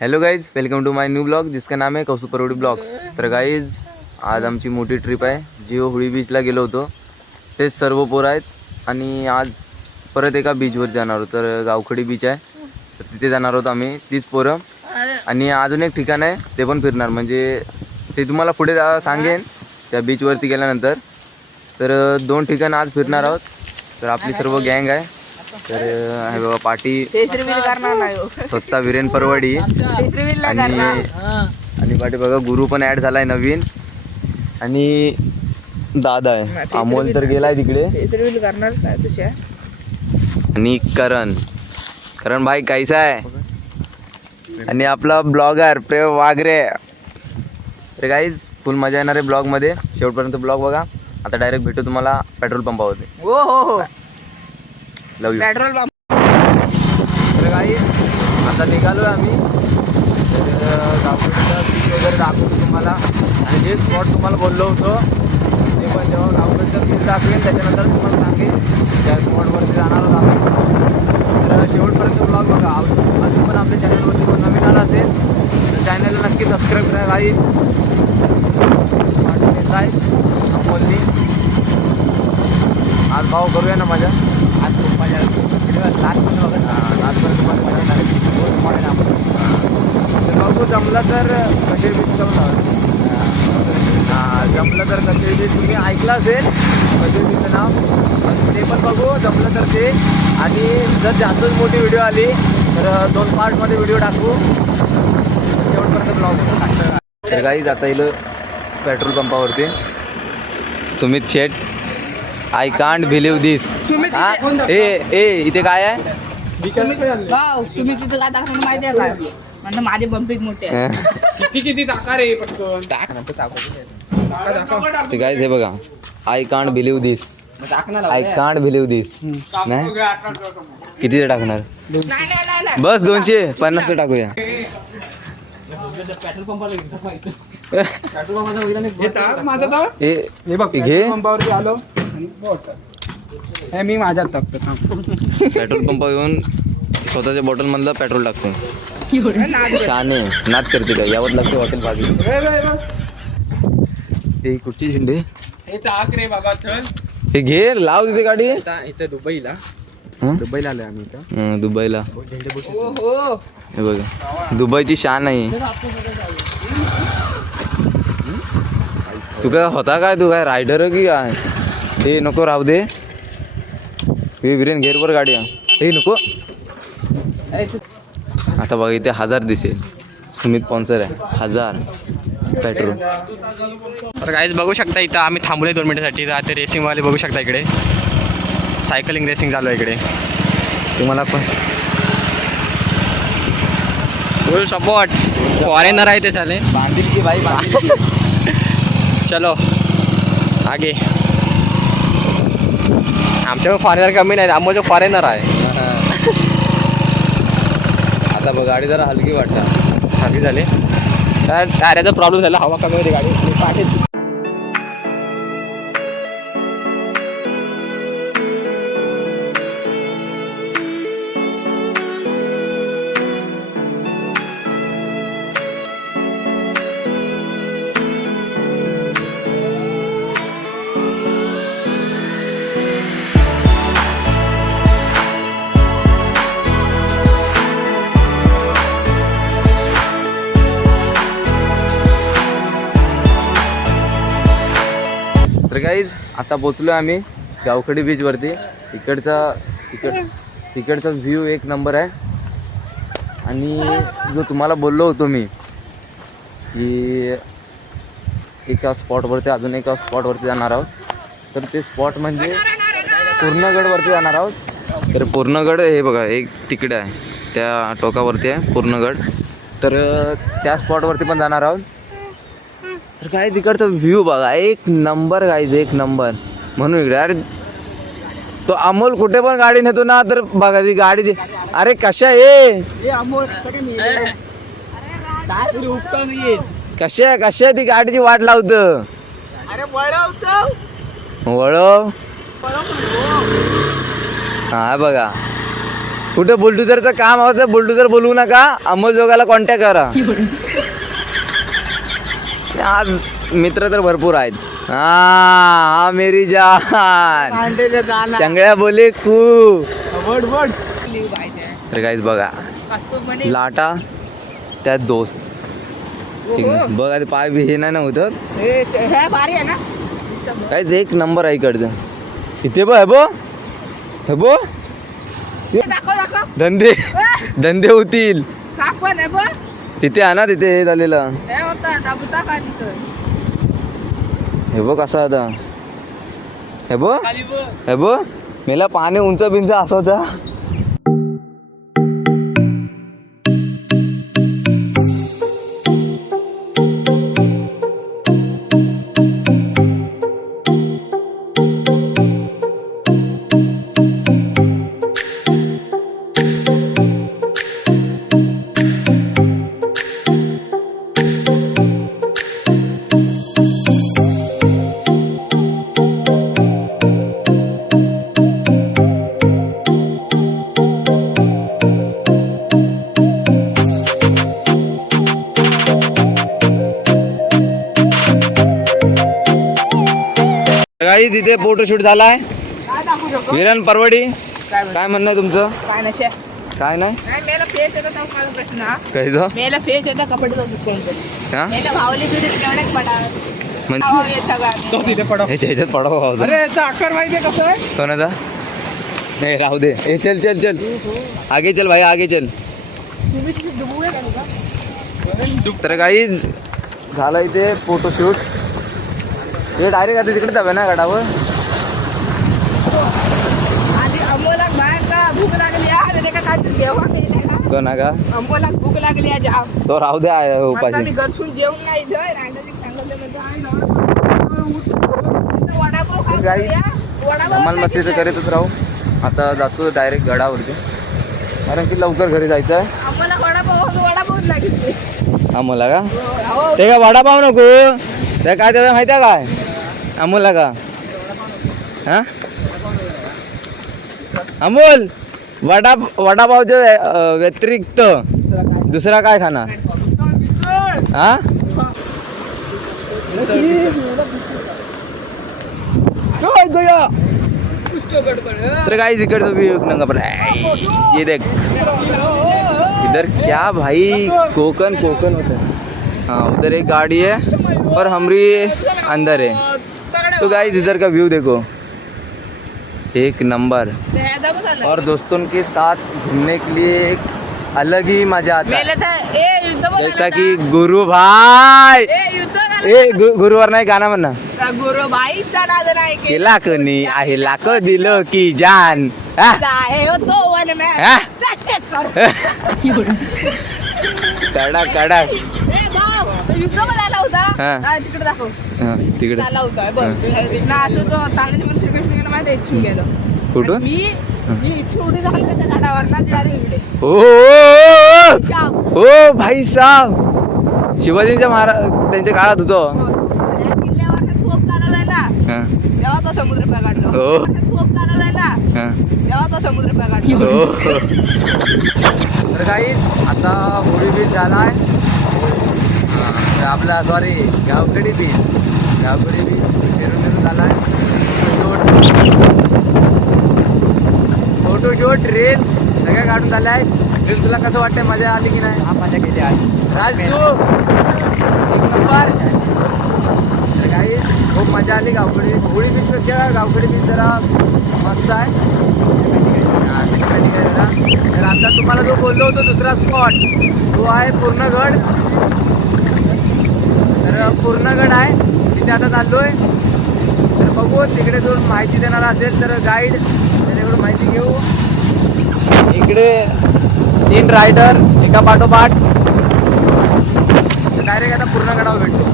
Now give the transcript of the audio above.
Hello guys, welcome to my new blog जिसका नाम है कौसुप परवडी ब्लॉग्स. तर गाइज आज आमची मोठी ट्रिप आहे. जिओ हुडी बीचला गेलो होतो. तेच सर्व पोरं आहेत आणि आज परत एका बीचवर जाणार आहोत. तर गावखडी बीच आहे, तर तिथे जाणार आहोत आम्ही, तीच पोरं. आणि अजून एक ठिकाण आहे ते पण फिरणार, म्हणजे ते तुम्हाला पुढे सांगेन त्या बीचवरती गेल्यानंतर. तर 2 ठिकाण आज फिरणार आहोत. तर आपली सर्व गँग आहे. तर हे बघा पाटी स्वतः वीरेन परवडी आणि पाठी बघा गुरु पण ऍड झालाय नवीन. आणि दादा आहे अमोल तर गेलाय तिकडे. आणि करण भाई कैसा आहे. आणि आपला ब्लॉगर प्रेम वागरे. तर गाईज फुल मजा येणार आहे ब्लॉगमध्ये, शेवटपर्यंत ब्लॉग बघा. आता डायरेक्ट भेटू तुम्हाला पेट्रोल पंपावरती. हो लव यू. Petrol pump. तर गाईज आता निघालो आहे आम्ही. तर गावकडचा बीच वगैरे दाखवतो तुम्हाला. आणि जे स्पॉट तुम्हाला बोललो होतो ते पण जेव्हा गावकडचा बीच दाखवेन त्याच्यानंतर तुम्हाला सांगेन त्या स्पॉटवरती जाणार आहोत आम्ही. तर शेवटपर्यंत ब्लॉग बघा. अजून पण आपल्या चॅनलवरती कोण नवीन आला असेल तर चॅनलला नक्की सबस्क्राईब करा गाईज. येत आहे बोलली आज भाव करूया ना माझ्या. आज खूप मजा लास्टपर्यंत बघू. जमलं तर कशेर बीच करून जमलं तर कशेर बीच तुम्ही ऐकलं असेल कशेर बीचचं नाव, ते पण बघू जमलं तर ते. आणि जर जास्तच मोठी व्हिडिओ आली तर 2 पार्टमध्ये व्हिडिओ टाकू. शेवटपर्यंत ब्लॉग टाकतं. तर काही जाता येईल पेट्रोल पंपावरती. Sumit Shet, I can't believe this. ए इथे काय आहे. तुम्ही तिथं काय दाखवून माहिती आहे काय म्हणतो माझे बंपिंग मोठे किती टाका रे पटकन ते काय हे बघा. I can't believe this. I can't believe this. नाही किती टाकणार. बस 250 टाकूया. पेट्रोल पंपावर घे आलो मी माझ्यात टाकतो. पेट्रोल पंपावर येऊन स्वतःच्या बॉटल मधलं पेट्रोल टाकतो. शाने नाद करते का यावर लागते हॉटेल बाजू. ते कुठची शिंदे रे बाबा चल हे घे लाव तिथे गाडी. इथे दुबईला आलोय आम्ही इथं. दुबईला हे बघा दुबईची शान आहे. तू काय होता काय, तू काय रायडर की काय. हे नको राहू दे. हे वीरेन घेरवर गाडी हे नको. आता बघा इथे 1000 दिसेल. सुमित स्पॉन्सर आहे 1000 पेट्रोल. तर काहीच बघू शकता इथं आम्ही थांबलोय 2 मिनिटासाठी. तर आता रेसिंगवाले बघू शकता इकडे सायकलिंग रेसिंग चालू आहे इकडे. तुम्हाला पण फुल सपोर्ट. फॉरेनर आहे ते चाले बांधील की भाई बांधील. चलो आगे. आमच्याकडे फॉरेनर कमी नाही, आमचं फॉरेनर आहे. आता बघ गाडी जरा हलकी वाटतं. हलकी झाली तर टायराचा प्रॉब्लेम झाला. हवा कमी होती गाडी पाठी. तर गाईज आता पोचलो आम्ही गावखडी बीचवरती. तिकडचा व्ह्यू एक नंबर आहे. आणि जो तुम्हाला बोललो होतो मी की एका स्पॉटवरती अजून एका स्पॉटवरती जाणार आहोत. तर ते स्पॉट म्हणजे पूर्णगडवरती जाणार आहोत. तर पूर्णगड हे बघा एक तिकडे आहे, त्या टोकावरती आहे पूर्णगड. तर त्या स्पॉटवरती पण जाणार आहोत. तर काय तिकडचा व्ह्यू बघा एक नंबर गाईज, एक नंबर. म्हणून इकडे अरे तो अमोल कुठे पण गाडी नेतो ना, तर बघा ती गाडीची. अरे कशा कशा ती गाडीची वाट लावतं. वळव हा बघा कुठे बुलडुझरचं काम होतं, बुलडुझर बोलवू नका, अंमलजोगाला कॉन्टॅक्ट करा. आज मित्र तर भरपूर आहेत. हा मेरी जान चंगळ्या बोले कू. तर काहीच बघा लाटा त्यात दोस्त. ठीक आहे. बघा ते पाय बी हे नाही नव्हतं काहीच एक नंबर आहे इकडचं. इथे बघ हे बो धंदे धंदे होतील तिथे आहे ना, तिथे हे झालेलं. हे बघ कसं आता, हे बघ मेला पाणी उंच बिंच असं होता. काही तिथे फोटोशूट झालाय विरण परवडी. काय म्हणणं आहे तुमचं? काय नाही मेला फेस येतो तर माझा प्रश्न हा. काही जो मेला फेस येतो कपडे हा मेला भावली बिडे केवढ्याच ह्याच्यात पडावं भाऊ. अरे याचा आकार माहितीये कसं आहे? कोणाचा नाही राहू दे. ए चल चल चल आगे चल भाई आगे चल. तर काहीच झालं इथे फोटोशूट. हे डायरेक्ट आता तिकडे जावे ना गडावर. अंबोला बाहेर का भूक लागली आहे ते का जेव्हा कोणा का अंबोला भूक लागली आहे जाम. तो राहू दे उपाशी. मी घरसून जेवण नाही वडापाव काही आम्हाला मस्ती करीतच राहू. आता जातो डायरेक्ट गडावरती कारण की लवकर घरी जायचं आहे. आम्हाला वडापाव लागेल अमोलला का ते का वडापाव नको ते काय ते माहिती आहे काय अमोलला का हा अमोल वडापावच्या व्यतिरिक्त दुसरा काय खाणार हा? तर गाइस इकडचं व्यू एक नंबर है. ये देख इधर क्या भाई कोकन होता है. हाँ उधर एक गाड़ी है और हमरी अंदर है. तो गाइस इधर का व्यू देखो एक नंबर. और दोस्तों के साथ घूमने के लिए एक अलग ही मजा आता है. जैसा कि गुरु भाई गुरुवर नाही गाणं म्हणा. गुरु बाईचा नाद नाही केला कनी आहे लाख दिलं की जान. कडक कडक युद्ध आला होता हा. तिकडे दाखव तिकडे आला होता बघ असं तो तानाजी म्हणून श्रीकृष्ण माहिती इच्छून गेलो. कुठं मी इच्छू उडी झाली त्या झाडावर ना इकडे. हो भाई साहब शिवाजींच्या महाराज त्यांच्या काळात होतो. किल्ल्यावर खूप काढलाय ना तेव्हा तो समुद्र पगाडला. खूप काढलाय ना तेव्हा तो समुद्र पगाडला. तर काही आता होळी बीच झालाय आपला सॉरी गावकडी बीच फिरून झालाय. फोटोशूट रील सगळ्या काढून झालाय. रील तुला कसं वाटतंय मजा आली की नाही? मजा केली आज राज तू एक नंबर. तर काही खूप मजा आली. गावकडी होळी बीचपेक्षा गावकडी बीच जरा मस्त आहे. तर आता तुम्हाला जो बोललो होतो दुसरा स्पॉट तो आहे पूर्णगड. तर पूर्णगड आहे तिथे आता चाललोय. तर बघू तिकडे जाऊन माहिती देणार असेल तर गाईड त्याच्याकडून माहिती घेऊ. इकडे 3 रायडर एका पाठोपाठ डायरेक्ट आता पूर्णगडावर भेटतो.